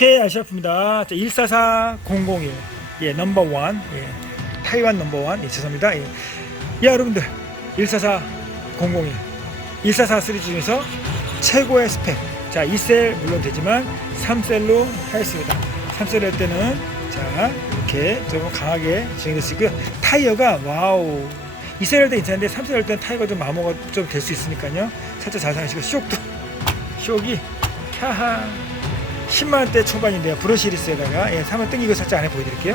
오케이 아시아프입니다. 144001 예 넘버 원 예, 타이완 넘버 원 예, 죄송합니다. 예. 야 여러분들 144001 144 시리즈 중에서 최고의 스펙 자 2셀 물론 되지만 3셀로 하였습니다. 3셀 할 때는 자 이렇게 좀 강하게 진행될 수 있고요. 타이어가 와우 2셀 할 때 괜찮은데 3셀 할 때는 타이어가 좀 마모가 좀 될 수 있으니까요. 살짝 자상하시고 쇼도 쇼기 하하 10만원대 초반인데요. 브러시리스에다가 예, 3만 땡기고 살짝 안에 보여드릴게요.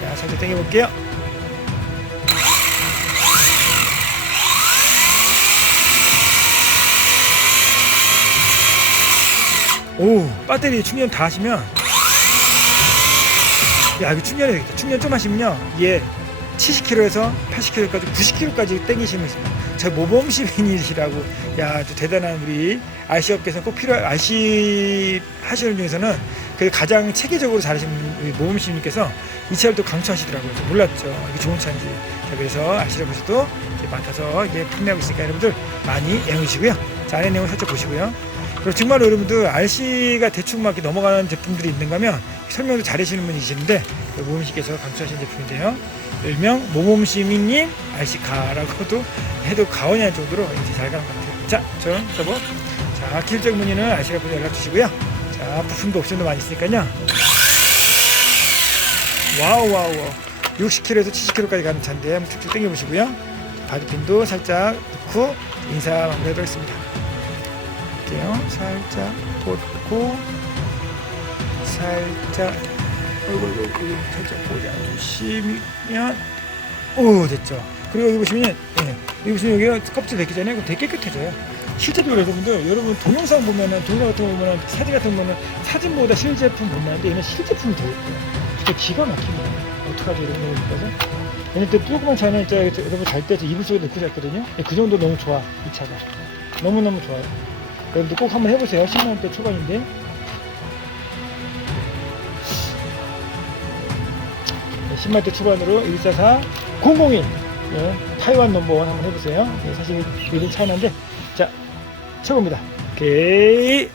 자 살짝 땡겨볼게요. 오 배터리 충전 다 하시면 야 이거 충전이 되겠다. 충전 좀 하시면요. 얘 70km에서 80km까지 90km까지 땡기시면 있습니다 저 모범 시민이시라고 야 아주 대단한 우리 RC 업계에서 꼭 필요한 RC 하시는 중에서는 그 가장 체계적으로 잘하시는 우리 모범 시민님께서 이 차를 또 강추하시더라고요. 몰랐죠. 이게 좋은 차인지. 자 그래서 RC 이제 맡아서 이게 판매하고 있으니까 여러분들 많이 애용해 주시고요. 자 안에 내용 살짝 보시고요. 그리고 정말 여러분들 RC가 대충 막 넘어가는 제품들이 있는가 하면 설명도 잘해주시는 분이 계시는데 그 모범씨께서 강추하신 제품인데요. 일명 모범시민님 RC카라고도 해도 과언이 아닐 정도로 이제 잘 가는 것 같아요. 자, 저는 서버. 자, 기술적 문의는 RC가 분에 연락 주시고요. 자, 부품도 옵션도 많이 있으니까요. 와우, 와우, 와우. 60km에서 70km까지 가는 차인데 한번 쭉쭉 당겨보시고요. 바디핀도 살짝 넣고 인사 마무리하도록 하겠습니다. 볼게요. 살짝 꽂고 살짝 어이구 살짝 꽂아주시면 오 됐죠. 그리고 여기 보시면 예, 여기 보시면 여기가 껍질 벗기 전에 되게 깨끗해져요. 실제로 여러분들 여러분 동영상 보면은 동영상 같은 거 보면은 사진 같은 거 보면은 사진보다 실제품 못 나는데 얘는 실제품이 더 예뻐요. 진짜 기가 막힙니다. 어떡하죠 이런 거 보면서 얘는 또 조그만 차는 진짜 여러분 잘 때 이불 속에 넣고 잤거든요. 예, 그 정도 너무 좋아 이 차가 너무 너무 좋아요. 여러분들 꼭 한번 해보세요. 10만원대 초반인데. 10만원대 초반으로 144 001 예, 타이완 넘버원 한번 해보세요. 예, 사실 이런 차이나인데 자 최고입니다. 오케이